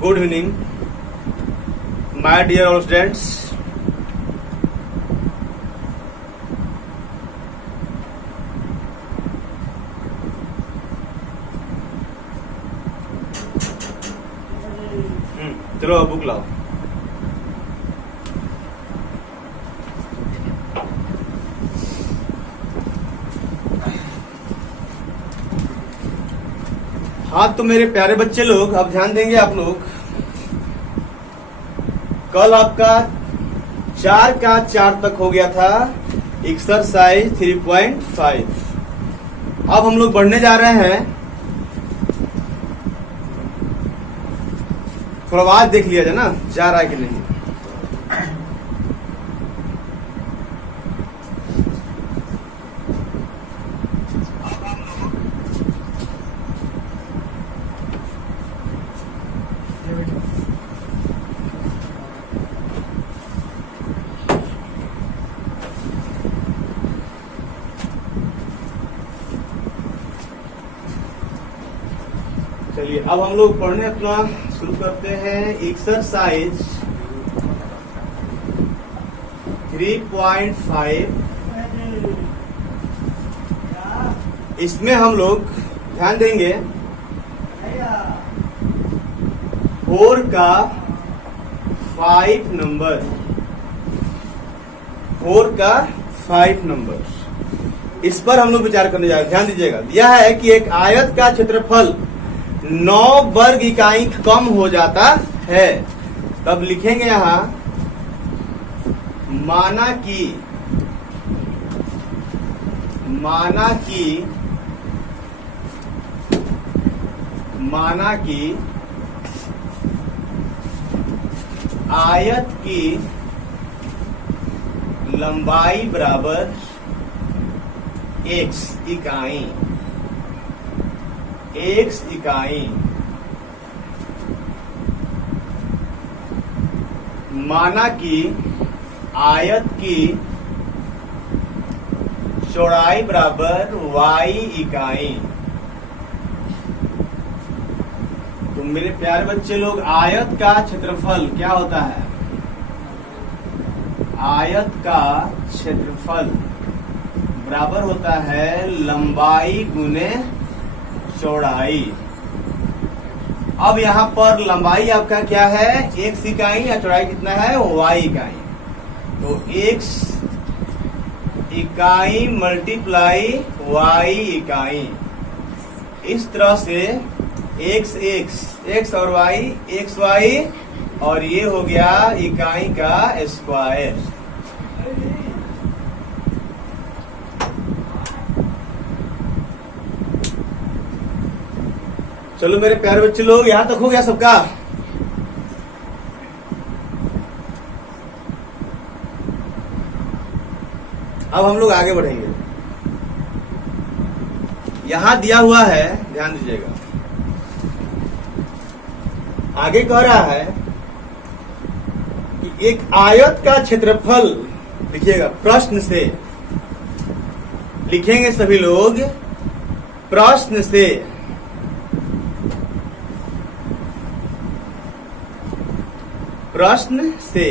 Good evening my dear all students. चलो book लाओ। हाँ तो मेरे प्यारे बच्चे लोग अब ध्यान देंगे आप लोग। कल आपका 4 का 4 तक हो गया था एक्सरसाइज 3.5। अब हम लोग बढ़ने जा रहे हैं। थोड़ा आवाज देख लिया जाए ना, जा रहा है कि नहीं। चलिए अब हम लोग पढ़ने अपना शुरू करते हैं। एक्सरसाइज 3.5। इसमें हम लोग ध्यान देंगे 4 का 5 नंबर। 4 का 5 नंबर, इस पर हम लोग विचार करने जा रहे हैं। ध्यान दीजिएगा, दिया है कि एक आयत का क्षेत्रफल 9 वर्ग इकाई कम हो जाता है। तब लिखेंगे यहां माना कि आयत की लंबाई बराबर x इकाई। माना कि आयत की चौड़ाई बराबर y इकाई। तो मेरे प्यारे बच्चे लोग, आयत का क्षेत्रफल क्या होता है? आयत का क्षेत्रफल बराबर होता है लंबाई गुने चौड़ाई। अब यहाँ पर लंबाई आपका क्या है? x इकाई, या चौड़ाई कितना है? y इकाई। तो x इकाई मल्टीप्लाई y इकाई। इस तरह से x और y, xy, और ये हो गया इकाई का स्क्वायर। चलो मेरे प्यारे बच्चे लोग, यहां तक हो गया सबका? अब हम लोग आगे बढ़ेंगे। यहां दिया हुआ है, ध्यान दीजिएगा। आगे कह रहा है कि एक आयत का क्षेत्रफल, लिखिएगा प्रश्न से, लिखेंगे सभी लोग प्रश्न से। प्रश्न से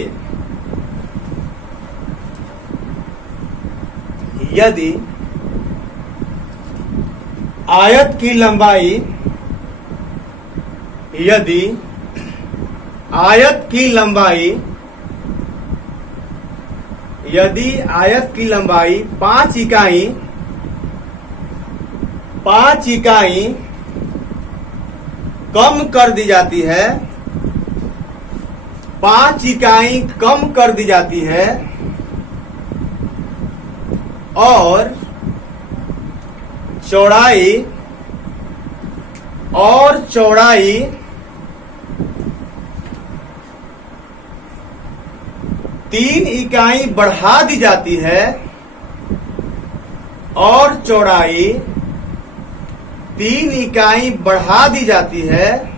यदि आयत की लंबाई, यदि आयत की लंबाई 5 इकाई कम कर दी जाती है, 5 इकाई कम कर दी जाती है, और चौड़ाई 3 इकाई बढ़ा दी जाती है, और चौड़ाई 3 इकाई बढ़ा दी जाती है,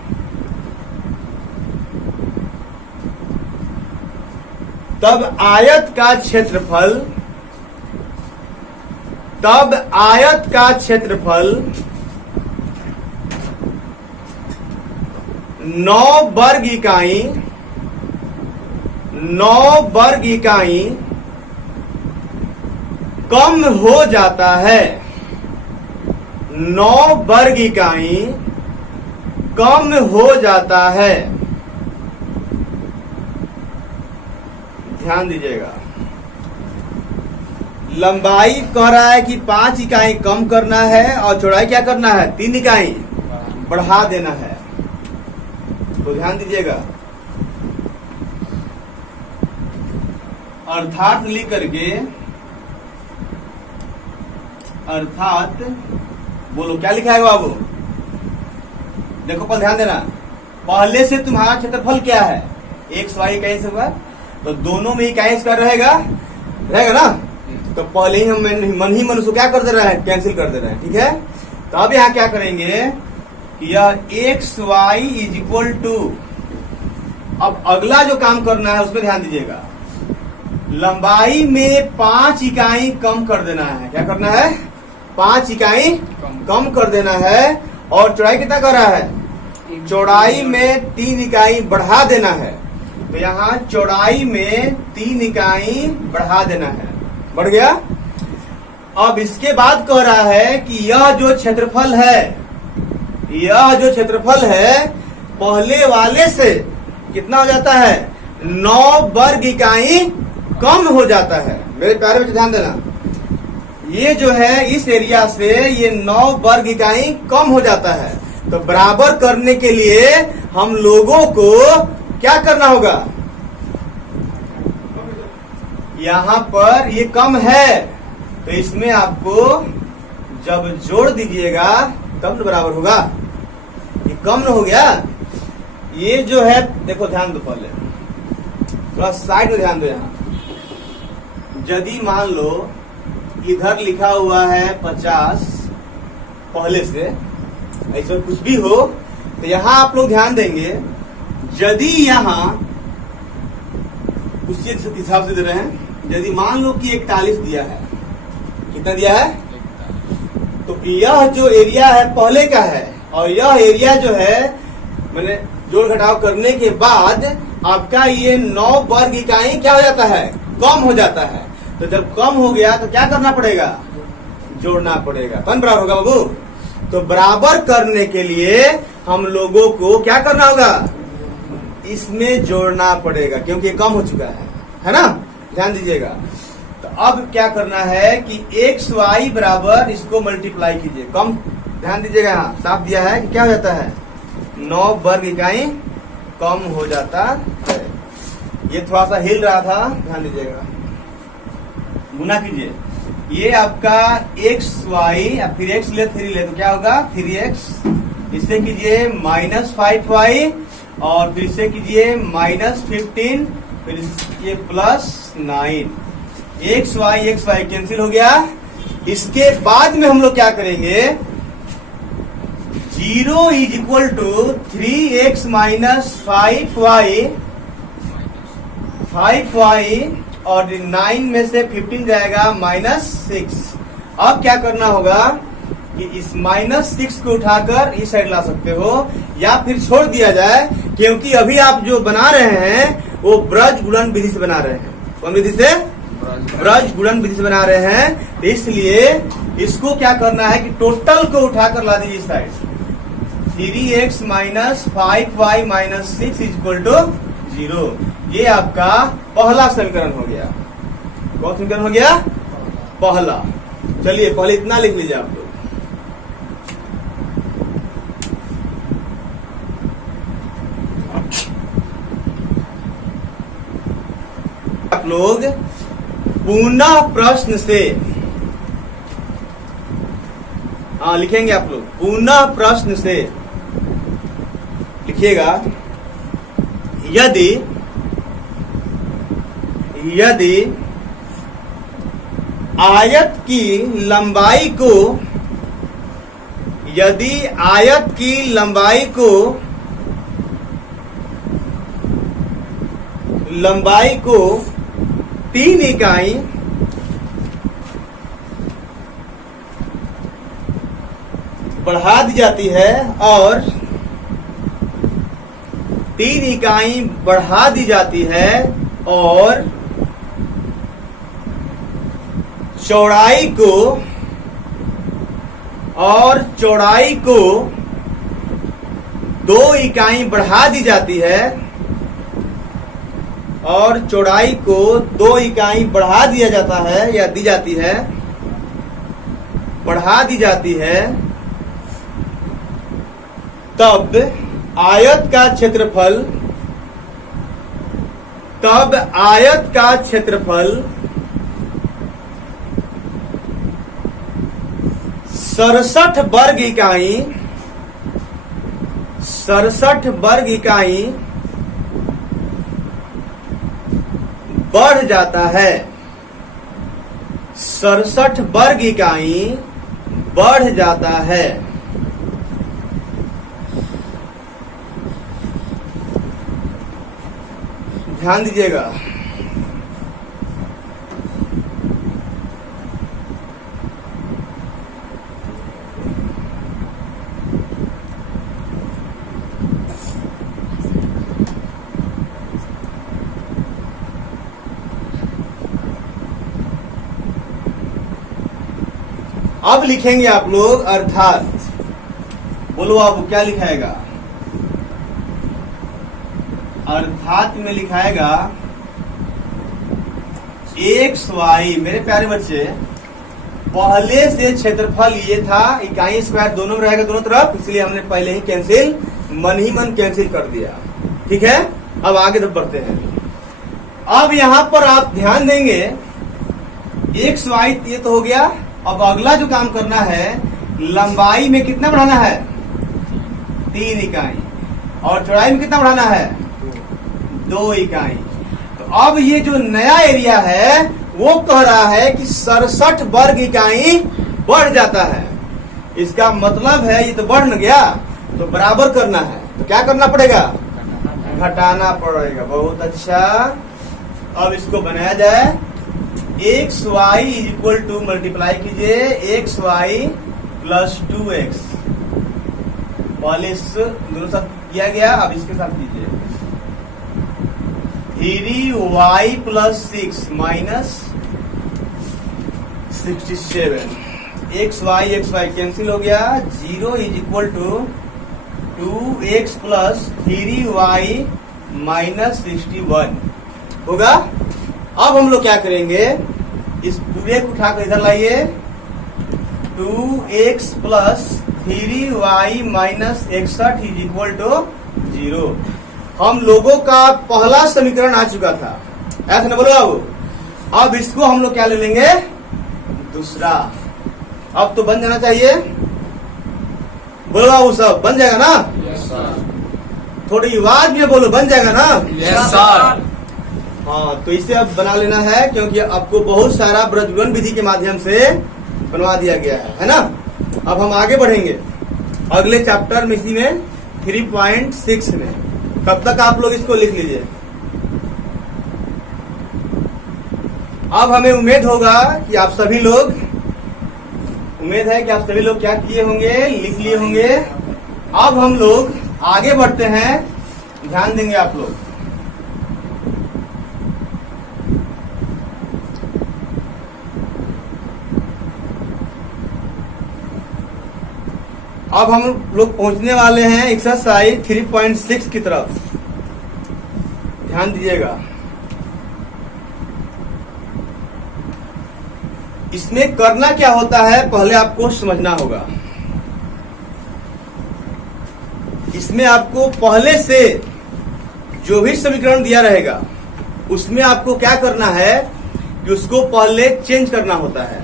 तब आयत का क्षेत्रफल 9 वर्ग इकाई कम हो जाता है। 9 वर्ग इकाई कम हो जाता है। ध्यान दीजिएगा, लंबाई कह रहा है कि 5 इकाई कम करना है और चौड़ाई क्या करना है, 3 इकाई बढ़ा देना है। तो ध्यान दीजिएगा, अर्थात लिख करके, अर्थात बोलो क्या लिखा है बाबू, देखो पर ध्यान देना, पहले से तुम्हारा क्षेत्रफल क्या है, एक्स वाई इकाई से हुआ, तो दोनों में इकाई स्क्वायर रहेगा ना। तो पहले ही हम मन ही मन उसको क्या कर दे रहे हैं, कैंसिल कर दे रहे हैं। ठीक है, तो अब यहाँ क्या करेंगे कि यह X Y is equal to, अब अगला जो काम करना है उसमें ध्यान दीजिएगा, लंबाई में 5 इकाई कम कर देना है। क्या करना है, 5 इकाई कम कर देना है। और चौड़ाई कितना कर रहा है, चौड़ाई में 3 इकाई बढ़ा देना है। तो यहाँ चौड़ाई में 3 इकाई बढ़ा देना है, बढ़ गया। अब इसके बाद कह रहा है कि यह जो क्षेत्रफल है पहले वाले से कितना हो जाता है, 9 वर्ग इकाई कम हो जाता है। मेरे प्यारे बच्चे ध्यान देना, ये जो है इस एरिया से ये 9 वर्ग इकाई कम हो जाता है। तो बराबर करने के लिए हम लोगों को क्या करना होगा, यहां पर ये कम है तो इसमें आपको जब जोड़ दीजिएगा तब न बराबर होगा, ये कम न हो गया। ये जो है देखो ध्यान दो, पहले थोड़ा साइड में ध्यान दो। यहाँ यदि मान लो इधर लिखा हुआ है 50 पहले से, ऐसा कुछ भी हो, तो यहाँ आप लोग ध्यान देंगे, यदि यहाँ उसी हिसाब से दे रहे हैं, यदि मान लो कि 41 दिया है, कितना दिया है, तो यह जो एरिया है पहले का है और यह एरिया जो है मैंने जोड़ घटाव करने के बाद आपका ये 9 वर्ग इकाई क्या हो जाता है, कम हो जाता है। तो जब कम हो गया तो क्या करना पड़ेगा, जोड़ना पड़ेगा, कौन बराबर होगा बाबू। तो बराबर करने के लिए हम लोगों को क्या करना होगा, इसमें जोड़ना पड़ेगा क्योंकि कम हो चुका है ना। ध्यान दीजिएगा, तो अब क्या करना है कि एक्स वाई बराबर इसको मल्टीप्लाई कीजिए, कम, ध्यान दीजिएगा यहाँ साफ दिया है कि क्या हो जाता है, 9 वर्ग इकाई कम हो जाता है। ये थोड़ा सा हिल रहा था, ध्यान दीजिएगा, गुना कीजिए, ये आपका एक्स वाई, अब फिर एक्स ले 3 ले तो क्या होगा 3x, इससे कीजिए -5y और फिर से कीजिए -15, फिर ये +9, एक्स वाई कैंसिल हो गया। इसके बाद में हम लोग क्या करेंगे, 0 is equal to 3x -5y और 9 में से 15 जाएगा -6। अब क्या करना होगा कि इस -6 को उठाकर इस साइड ला सकते हो या फिर छोड़ दिया जाए, क्योंकि अभी आप जो बना रहे हैं वो ब्रज गुणन विधि से बना रहे हैं। कौन विधि से, ब्रज गुणन विधि से बना रहे हैं। तो इसलिए इसको क्या करना है कि टोटल को उठाकर ला दीजिए इस side, 3x -5y -6 equal to 0। ये आपका पहला समीकरण हो गया। कौन समीकरण हो गया, पहला। चलिए पहले इतना लिख लीजिए आप लोग, आप लोग पुनः प्रश्न से लिखेंगे, आप लोग पुनः प्रश्न से लिखिएगा, यदि आयत की लंबाई को 3 इकाई बढ़ा दी जाती है और 3 इकाई बढ़ा दी जाती है और चौड़ाई को 2 इकाई बढ़ा दी जाती है और चौड़ाई को 2 इकाई बढ़ा दिया जाता है या दी जाती है, बढ़ा दी जाती है, तब आयत का क्षेत्रफल 67 वर्ग इकाई बढ़ जाता है। 67 वर्ग इकाई बढ़ जाता है। ध्यान दीजिएगा। अब लिखेंगे आप लोग अर्थात। बोलो अब क्या लिखाएगा? अर्थात में लिखाएगा XY। मेरे प्यारे बच्चे, पहले से क्षेत्रफल ये था, इकाई स्क्वायर दोनों में रहेगा दोनों तरफ, इसलिए हमने पहले ही कैंसिल, मन ही मन कैंसिल कर दिया। ठीक है, अब आगे तक बढ़ते हैं। अब यहां पर आप ध्यान देंगे, XY ये तो हो गया। अब अगला जो काम करना है, लंबाई में कितना बढ़ाना है? 3 इकाई, और चौड़ाई में कितना बढ़ाना है? 2 इकाई। तो अब ये जो नया एरिया है वो कह रहा है कि 67 वर्ग इकाई बढ़ जाता है। इसका मतलब है ये तो बढ़ न गया, तो बराबर करना है, तो क्या करना पड़ेगा? घटाना पड़ेगा। बहुत अच्छा। अब इसको बनाया जाए। XY is equal to, multiply कीजिए, XY प्लस 2x। पहले इस दोनों साथ किया गया, अब इसके साथ कीजिए। 3y plus 6 minus 67। XY cancel हो गया। 0 is equal to 2x plus 3y minus 61 होगा। अब हम लोग क्या करेंगे, इस पूरे को उठाकर इधर लाइए। 2x plus 3y minus 61 is equal to 0। हम लोगों का पहला समीकरण आ चुका था, ऐसा ना बोलो अब इसको हम लोग क्या ले लेंगे? दूसरा। अब तो बन जाना चाहिए। बोलो बाबू, सब बन जाएगा ना? Yes sir. थोड़ी आवाज में बोलो, बन जाएगा ना? Yes sir. हाँ, तो इसे अब बना लेना है, क्योंकि आपको बहुत सारा ब्रजगुणन विधि के माध्यम से बनवा दिया गया है ना? अब हम आगे बढ़ेंगे अगले चैप्टर में, इसी में 3.6 में। तब तक आप लोग इसको लिख लीजिए। अब हमें उम्मीद होगा कि आप सभी लोग, उम्मीद है कि आप सभी लोग क्या किए होंगे, लिख लिए होंगे। अब हम लोग आगे बढ़ते हैं, ध्यान देंगे आप लोग। अब हम लोग पहुंचने वाले हैं एक्सरसाइज 3.6 की तरफ। ध्यान दीजिएगा। इसमें करना क्या होता है पहले आपको समझना होगा। इसमें आपको पहले से जो भी समीकरण दिया रहेगा उसमें आपको क्या करना है कि उसको पहले चेंज करना होता है।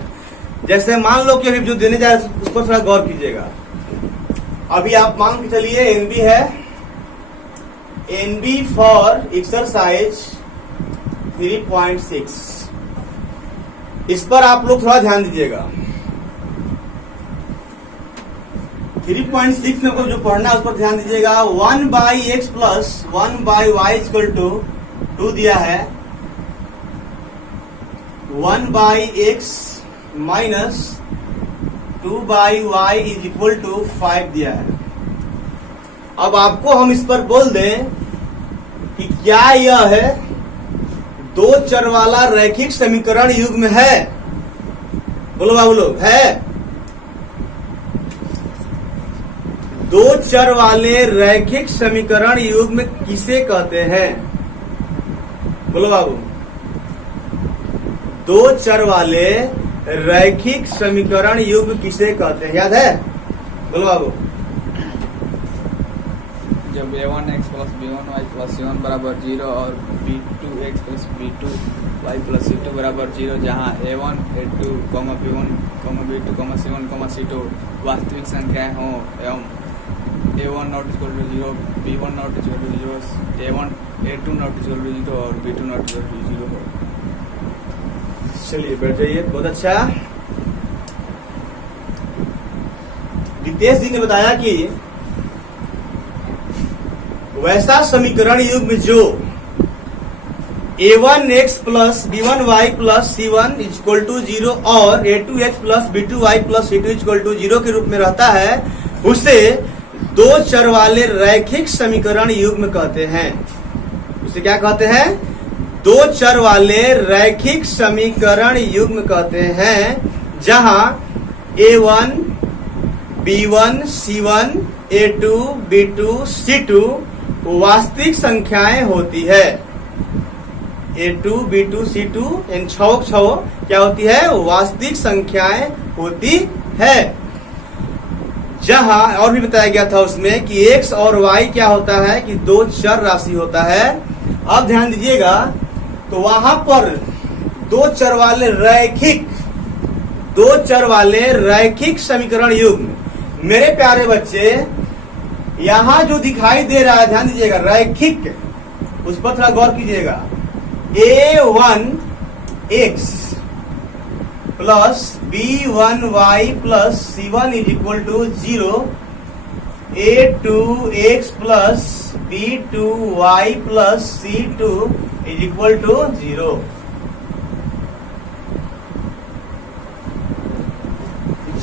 जैसे मान लो कि अभी जो देने जा रहे हैं उस पर थोड़ा गौर कीजिएगा। अभी आप मान के चलिए एनबी है, एनबी फॉर एक्सरसाइज 3.6। इस पर आप लोग थोड़ा ध्यान दीजिएगा। 3.6 में जो पढ़ना है उस पर ध्यान दीजिएगा। 1/x plus 1/y equal to 2 दिया है, 1/x minus 2/y is equal to 5 दिया है। अब आपको हम इस पर बोल दें कि क्या यह है दो चर वाला रैखिक समीकरण युग्म है? बोलो बाबू लोग, है? दो चर वाले रैखिक समीकरण युग्म किसे कहते हैं? बोलो बाबू, दो चर वाले रैखिक समीकरण युग्म किसे कहते हैं? याद है? बोलो बाबू। जब a1x plus b1y plus c1 बराबर 0 और b2x plus b2y plus c2 बराबर 0, जहाँ a1, a2, b1, b2, c1, c2 वास्तविक संख्याएं हों एवं a1 not equal to 0, b1 not equal to 0, a2 not equal to 0 और b2 नॉट इक्वल टू 0 हो। चलिए बैठ जाइए, बहुत अच्छा। रितेश जी ने बताया कि वैसा समीकरण युग्म जो a1x plus b1y plus c1 equal to 0 और a2x plus b2y plus c2 equal to 0 के रूप में रहता है, उसे दो चर वाले रैखिक समीकरण युग्म कहते हैं। उसे क्या कहते हैं? दो चर वाले रैखिक समीकरण युग्म कहते हैं, जहां a1, b1, c1, a2, b2, c2 वास्तविक संख्याएं होती है। a2, b2, c2 इन छो क्या होती है? वास्तविक संख्याएं होती है। जहां और भी बताया गया था उसमें कि x और y क्या होता है कि दो चर राशि होता है। अब ध्यान दीजिएगा, तो वहां पर दो चर वाले रैखिक समीकरण युग्म, मेरे प्यारे बच्चे, यहां जो दिखाई दे रहा है, ध्यान दीजिएगा, रैखिक, उस पर थोड़ा गौर कीजिएगा। a1x plus b1y plus c1 is equal to 0, a2x plus b2y plus c2 is equal to 0।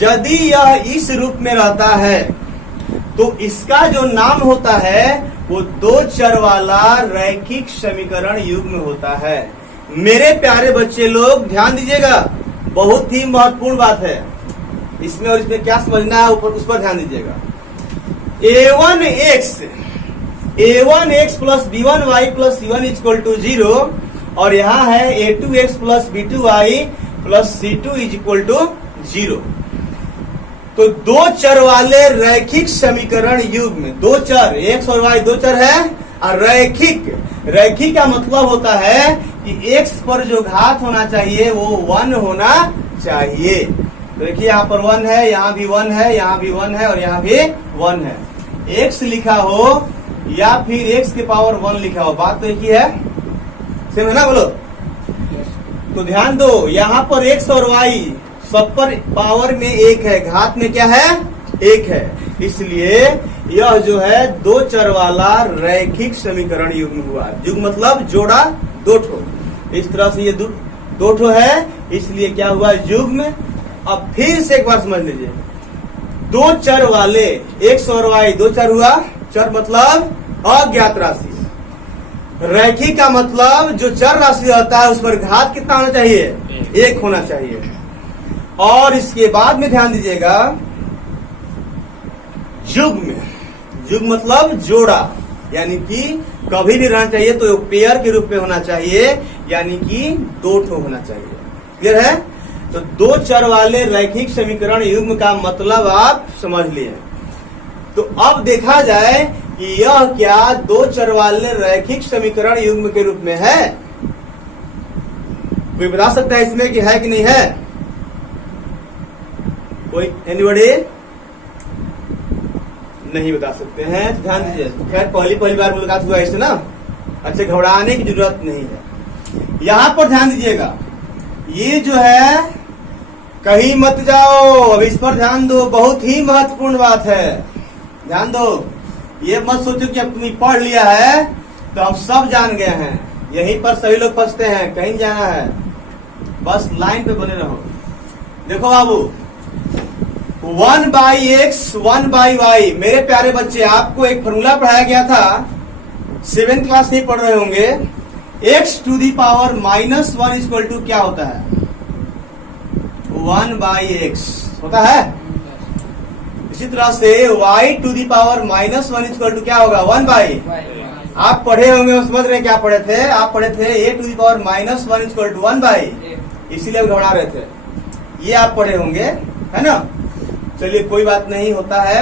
यदि यह इस रूप में रहता है तो इसका जो नाम होता है वो दो चर वाला रैखिक समीकरण युग्म होता है। मेरे प्यारे बच्चे लोग ध्यान दीजिएगा, बहुत ही महत्वपूर्ण बात है इसमें, और इसमें क्या समझना है उस पर ध्यान दीजिएगा। a1x plus b1y plus c1 equal to 0 और यहाँ है a2x plus b2y plus c2 is equal to 0। तो दो चर वाले रैखिक समीकरण युग्म, दो चर, x और y दो चर है, और रैखिक का मतलब होता है कि x पर जो घात होना चाहिए वो 1 होना चाहिए। तो देखिए यहाँ पर 1 है, यहाँ भी 1 है, यहाँ भी 1 है और यहाँ भी 1 है। x लिखा हो या फिर x के पावर 1 लिखा हो, बात तो एक ही है, सेम है ना? बोलो। तो ध्यान दो, यहाँ पर x और y सब पर पावर में 1 है, घात में क्या है? 1 है। इसलिए यह जो है दो चर वाला रैखिक समीकरण युग्म हुआ। युग्म मतलब जोड़ा, दो ठो। इस तरह से ये दो ठो है, इसलिए क्या हुआ? युग्म। अब फिर से एक बार समझ लीजिए, दो चर वाले x और y दो चर हुआ, चर मतलब अज्ञात राशि, रैखिक का मतलब जो चर राशि होता है उस पर घात कितना होना चाहिए? 1 होना चाहिए। और इसके बाद में ध्यान दीजिएगा, युग्म मतलब जोड़ा, यानी कि कभी भी रहना चाहिए तो पेयर के रूप में होना चाहिए, यानी कि दो ठो होना चाहिए। क्लियर है? तो दो चर वाले रैखिक समीकरण युग्म का मतलब आप समझ लिए। तो अब देखा जाए कि यह क्या दो चर वाले रैखिक समीकरण युग्म के रूप में है? कोई बता सकता है इसमें कि है कि नहीं है? कोई एनीबॉडी? नहीं बता सकते हैं। ध्यान दीजिए, खैर पहली बार मुलाकात हुआ इससे ना, अच्छे घबराने की जरूरत नहीं है। यहां पर ध्यान दीजिएगा, ये जो है कहीं मत जाओ, अब इस पर ध्यान दो, बहुत ही महत्वपूर्ण बात है, ध्यान दो। ये मत सोचो कि अब तुमने पढ़ लिया है तो हम सब जान गए हैं, यहीं पर सभी लोग फंसते हैं, कहीं जाना है, बस लाइन पे बने रहो। देखो बाबू, 1/x 1/y, मेरे प्यारे बच्चे, आपको एक फॉर्मूला पढ़ाया गया था 7th क्लास नहीं पढ़ रहे होंगे, x to the power -1 equal to क्या होता है? 1/x होता है। इसी तरह से y to the power -1 equal to क्या होगा? 1/। आप पढ़े होंगे, समझ रहे हैं क्या पढ़े थे? आप पढ़े थे a to the power -1 equal to 1/, इसीलिए घबरा रहे थे। ये आप पढ़े होंगे, है ना? चलिए कोई बात नहीं, होता है,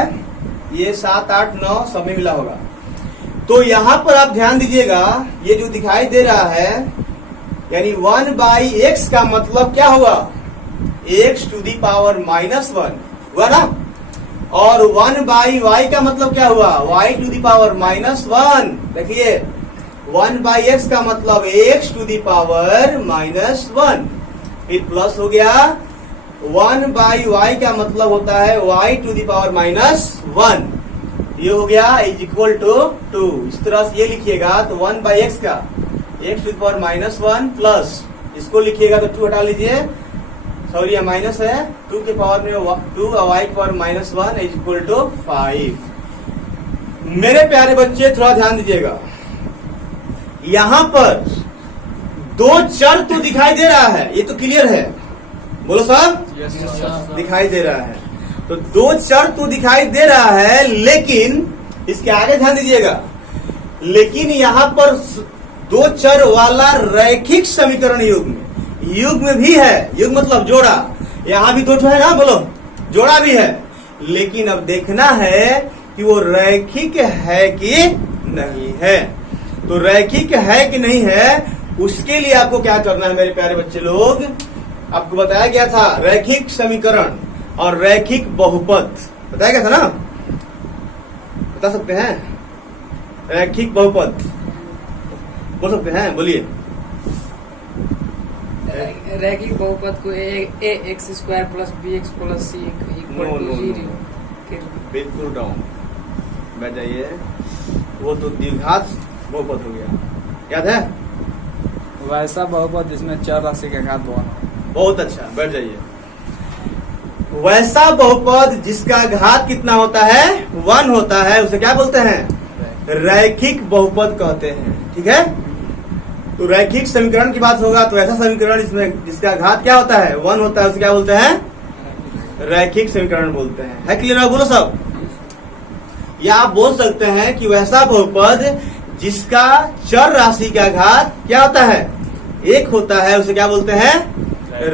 ये 7, 8, 9 सब में मिला होगा। तो यहां पर आप ध्यान दीजिएगा, ये जो दिखाई दे रहा है यानी 1/x का मतलब क्या हुआ? x टू दी पावर -1 हुआ ना। और 1/y का मतलब क्या हुआ? y to the power -1। देखिए 1/x का मतलब x टू दी पावर -1, फिर प्लस हो गया। 1/y का मतलब होता है y टू दी पावर -1, ये हो गया इज इक्वल टू 2। इस तरह से ये लिखिएगा तो 1/x का x to the power -1 plus इसको लिखिएगा तो 2 हटा लीजिए, सॉरी ये माइनस है, 2 के पावर में 2 और y के पावर -1 इज इक्वल टू 5। मेरे प्यारे बच्चे थोड़ा ध्यान दीजिएगा, यहां पर 2 चर तो दिखाई दे रहा है, ये तो क्लियर है, बोलो साहब। दिखाई दे रहा है, तो 2 चर तो दिखाई दे रहा है, लेकिन इसके आगे ध्यान दीजिएगा, लेकिन यहां पर 2 चर वाला रैखिक समीकरण युग्म भी है। युग्म मतलब जोड़ा, यहां भी 2 है ना, बोलो, जोड़ा भी है। लेकिन अब देखना है कि वो रैखिक है कि नहीं है। तो रैखिक है कि नहीं है, उसके लिए आपको क्या करना है मेरे प्यारे बच्चे लोग? आपको बताया गया था रैखिक समीकरण और रैखिक बहुपद, बताया गया था ना, बता सकते हैं? रैखिक बहुपद बोल सकते हैं, बोलिए। रैखिक बहुपद को ax² plus bx plus c equal to 0। बिल्कुल डाउन, बैठ जाइए। वो तो द्विघात बहुपद हो गया, याद है? वैसा बहुपद जिसमें चर राशि का घात 1 हो। बहुत अच्छा, बैठ जाइए। वैसा बहुपद जिसका घात कितना होता है? 1 होता है, उसे क्या बोलते हैं? रैखिक बहुपद कहते हैं, ठीक है? तो रैखिक समीकरण की बात होगा तो ऐसा समीकरण जिसमें जिसका घात क्या होता है? 1 होता है, उसे क्या बोलते हैं? रैखिक समीकरण बोलते हैं। है क्लियर है? बोलो सब। या आप बोल सकते हैं कि वैसा बहुपद जिसका चर राशि का घात क्या होता है? 1 होता है, उसे क्या बोलते हैं?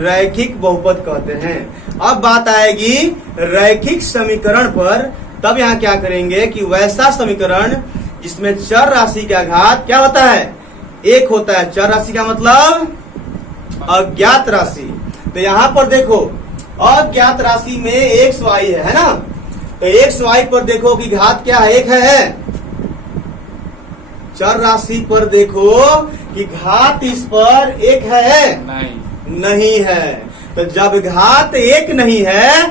रैखिक बहुपद कहते हैं। अब बात आएगी रैखिक समीकरण पर, तब यहाँ क्या करेंगे कि वैसा समीकरण जिसमें चर राशि का घात क्या होता है? 1 होता है। चर राशि का मतलब अज्ञात राशि। तो यहाँ पर देखो, अज्ञात राशि में xy है ना, तो xy पर देखो कि घात क्या है? 1 है। चर राशि पर देखो कि घात इस पर 1 है? नहीं है। तो जब घात 1 नहीं है,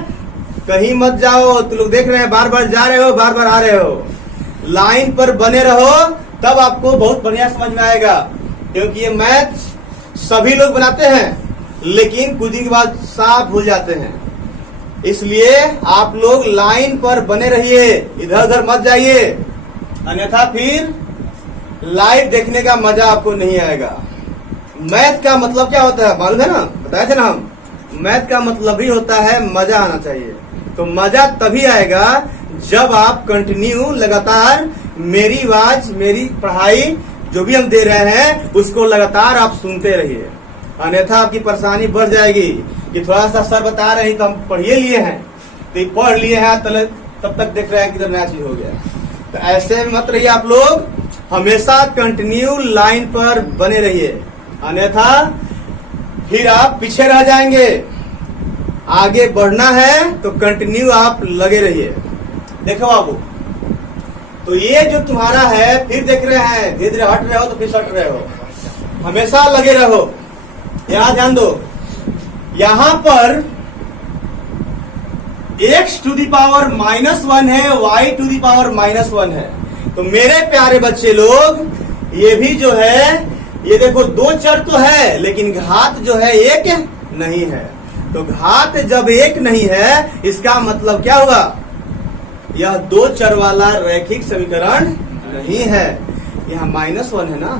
कहीं मत जाओ, तुम लोग देख रहे हैं, बार बार जा रहे हो, बार बार आ रहे हो, लाइन पर बने रहो, तब आपको बहुत बढ़िया समझ में आएगा। क्योंकि ये मैथ सभी लोग बनाते हैं, लेकिन कुछ दिन के बाद साफ भूल जाते हैं। इसलिए आप लोग लाइन पर बने रहिए, इधर उधर मत जाइए, अन्यथा फिर लाइव देखने का मजा आपको नहीं आएगा। मैथ का मतलब क्या होता है मालूम है ना? बताए थे ना हम, मैथ का मतलब ही होता है मजा आना चाहिए। तो मजा तभी आएगा जब आप कंटिन्यू लगातार मेरी आवाज, मेरी पढ़ाई जो भी हम दे रहे हैं उसको लगातार आप सुनते रहिए, अन्यथा आपकी परेशानी बढ़ जाएगी कि थोड़ा सा सर बता रहे हैं तो हम पढ़िए लिए हैं, तो ये पढ़ लिए हैं, तब तक देख रहे हैं कि नया चीज हो गया। तो ऐसे मत रहिए, आप लोग हमेशा कंटिन्यू लाइन पर बने रहिए, अन्यथा फिर आप पीछे रह जाएंगे। आगे बढ़ना है तो कंटिन्यू आप लगे रहिए। देखो बाबू, तो ये जो तुम्हारा है, फिर देख रहे हैं, धीरे धीरे हट रहे हो तो फिर हट रहे हो, हमेशा लगे रहो। यहां ध्यान दो, यहां पर x टू दी पावर -1 है, y टू दी पावर -1 है। तो मेरे प्यारे बच्चे लोग, ये भी जो है, ये देखो 2 चर तो है, लेकिन घात जो है 1 नहीं है। तो घात जब 1 नहीं है, इसका मतलब क्या हुआ? यह 2 चर वाला रैखिक समीकरण नहीं है। यहाँ -1 है ना,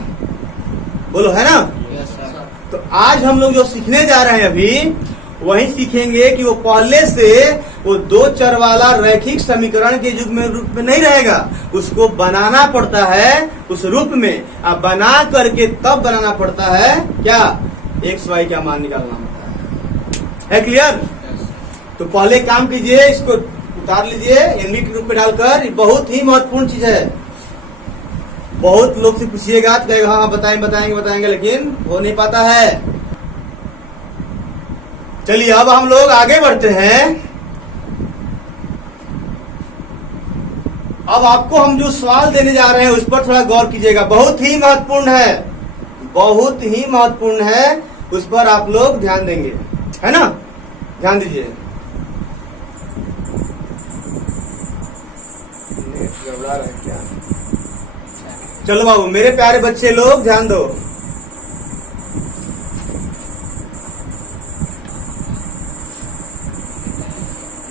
बोलो है ना। Yes sir. तो आज हम लोग जो सीखने जा रहे हैं अभी वही सीखेंगे कि वो पहले से वो दो चर वाला रैखिक समीकरण के रूप में नहीं रहेगा, उसको बनाना पड़ता है उस रूप में। अब बना करके तब बनाना पड़ता है क्या, एक्स वाई का मान निकालना होता है क्लियर। तो पहले काम कीजिए, इसको उतार लीजिए एनवी के रूप में डालकर। ये बहुत ही महत्वपूर्ण चीज है। बहुत लोग से पूछिएगा तो कहेगा हाँ बताएंगे, लेकिन हो नहीं पाता है। चलिए अब हम लोग आगे बढ़ते हैं। अब आपको हम जो सवाल देने जा रहे हैं उस पर थोड़ा गौर कीजिएगा, बहुत ही महत्वपूर्ण है, बहुत ही महत्वपूर्ण है, उस पर आप लोग ध्यान देंगे, है ना। ध्यान दीजिए। नेट गड़बड़ा रहा है क्या। चलो बाबू मेरे प्यारे बच्चे लोग ध्यान दो।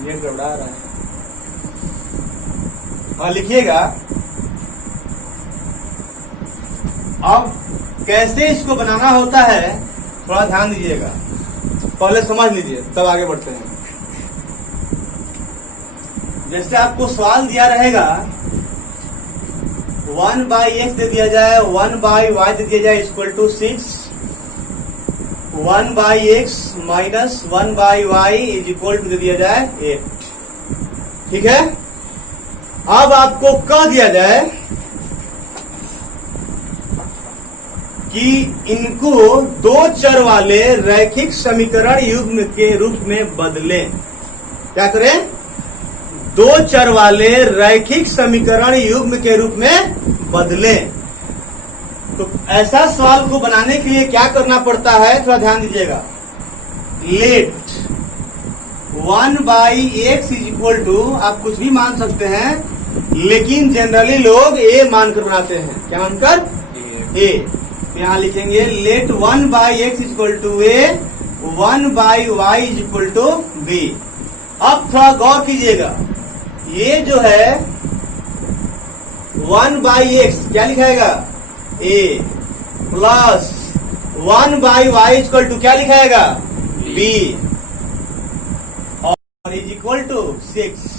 नेट गड़बड़ा रहा है, हाँ लिखिएगा। अब कैसे इसको बनाना होता है थोड़ा ध्यान दीजिएगा, पहले समझ लीजिए तब आगे बढ़ते हैं। जैसे आपको सवाल दिया रहेगा 1/x दे दिया जाए, 1/y दे दिया जाए equal to 6, 1/x minus 1/y is equal to दे दिया जाए 8। ठीक है। अब आपको कह दिया जाए कि इनको दो चर वाले रैखिक समीकरण युग्म के रूप में बदलें। क्या करें, दो चर वाले रैखिक समीकरण युग्म के रूप में बदलें। तो ऐसा सवाल को बनाने के लिए क्या करना पड़ता है थोड़ा ध्यान दीजिएगा। Late 1/x is equal to, आप कुछ भी मान सकते हैं, लेकिन जनरली लोग a मानकर बनाते हैं। क्या मानकर, a। तो यहां लिखेंगे let 1/x is equal to a, 1/y is equal to b। अब थोड़ा गौर कीजिएगा, ये जो है 1/x क्या लिखाएगा, a plus 1/y equal to क्या लिखाएगा, b, और इज इक्वल टू 6।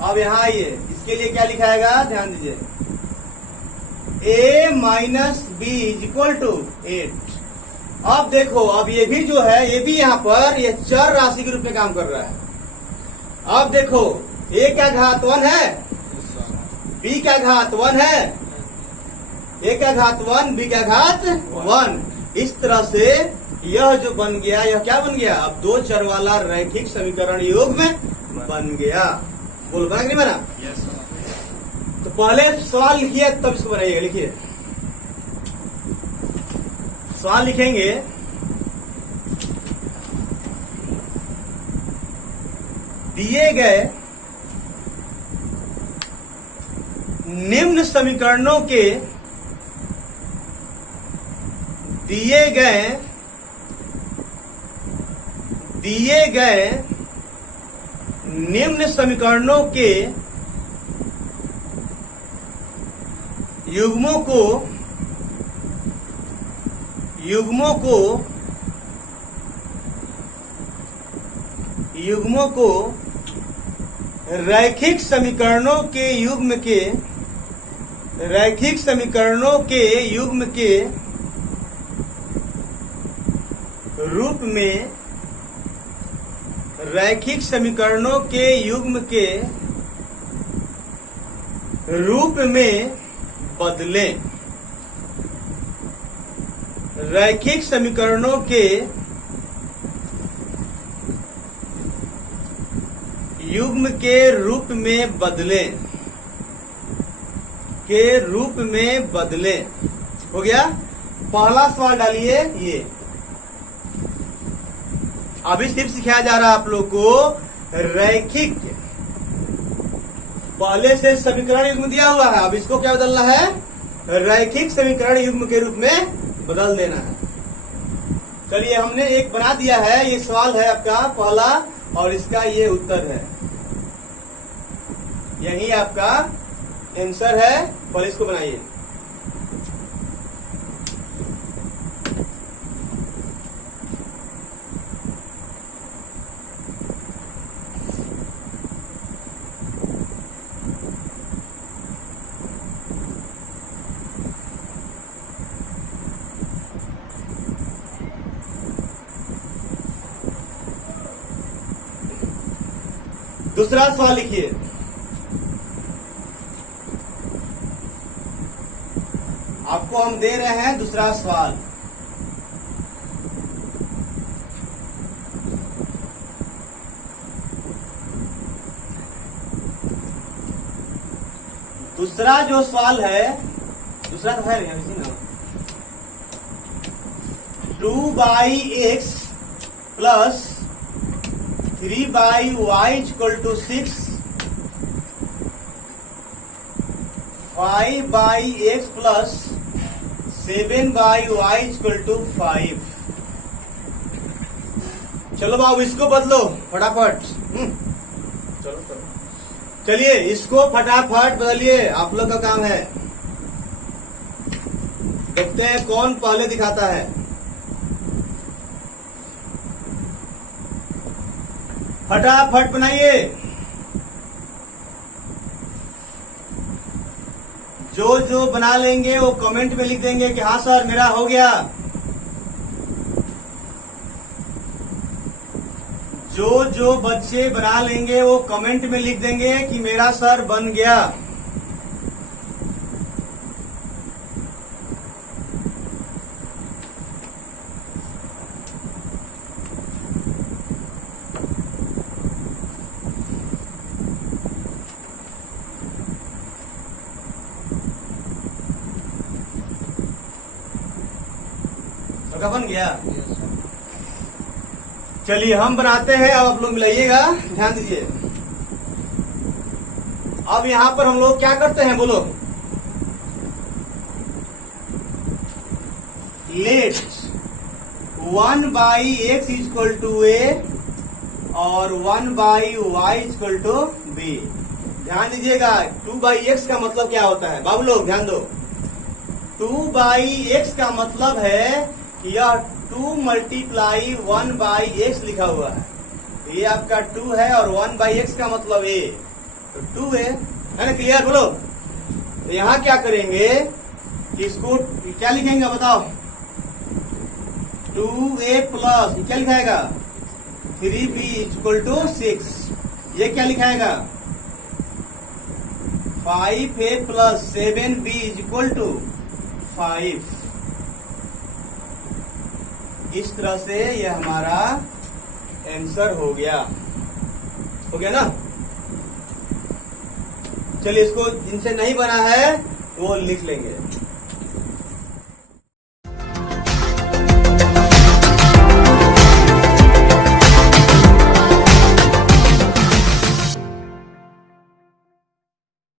अब यहां आइए, इसके लिए क्या लिखाएगा ध्यान दीजिए, a minus B is equal to 8। अब देखो, अब ये भी जो है ये भी यहाँ पर ये चर राशि के रूप में काम कर रहा है। अब देखो a का घात 1 है, b का घात 1 है, a का घात 1, b का घात 1। इस तरह से यह जो बन गया, यह क्या बन गया, अब दो चर वाला रैखिक समीकरण युग्म बन गया। बोल बना कि नहीं बना। Yes sir. तो पहले सवाल लिखिए तब इसको बनाइएगा। लिखिए सवाल लिखेंगे, दिए गए निम्न समीकरणों के दिए गए निम्न समीकरणों के युग्मों को रैखिक समीकरणों के युग्म के रूप में रैखिक समीकरणों के युग्म के रूप में बदलें। रैखिक समीकरणों के युग्म के रूप में बदलें, हो गया। पहला सवाल डालिए, ये अभी सिर्फ सिखाया जा रहा है आप लोग को रैखिक, पहले से समीकरण युग्म दिया हुआ है, अब इसको क्या बदलना है, रैखिक समीकरण युग्म के रूप में बदल देना है। चलिए हमने एक बना दिया है, ये सवाल है आपका पहला और इसका ये उत्तर है, यही आपका आंसर है। पहले इसको बनाइए, दूसरा सवाल लिखिए। आपको हम दे रहे हैं दूसरा सवाल। दूसरा जो सवाल है, दूसरा तो है ना, 2/x plus 3/y equal to 6, 5/x plus 7/y equal to 5। चलो बाबू इसको बदलो फटाफट। चलो चलिए इसको फटाफट बदलिए, आप लोग का काम है। देखते हैं कौन पहले दिखाता है। फटाफट बनाइए। जो बना लेंगे वो कमेंट में लिख देंगे कि हाँ सर मेरा हो गया। जो बच्चे बना लेंगे वो कमेंट में लिख देंगे कि मेरा सर बन गया। सबका बन गया। चलिए हम बनाते हैं, अब आप लोग मिलाइएगा, ध्यान दीजिए। अब यहां पर हम लोग क्या करते हैं बोलो। Late 1/x equal to a और 1/y इक्वल टू b। ध्यान दीजिएगा 2/x का मतलब क्या होता है बाबू लोग, ध्यान दो। 2/x का मतलब है कि यह 2 मल्टीप्लाई 1/x लिखा हुआ है। ये आपका 2 है और 1/x का मतलब a, तो 2 है ना। क्लियर बोलो। तो यहां क्या करेंगे कि इसको क्या लिखेंगे बताओ। 2a प्लस क्या लिखाएगा 3b इक्वल टू 6। ये क्या लिखाएगा 5a plus 7b equal to 5। इस तरह से ये हमारा आंसर हो गया ना। चलिए इसको जिनसे नहीं बना है वो लिख लेंगे।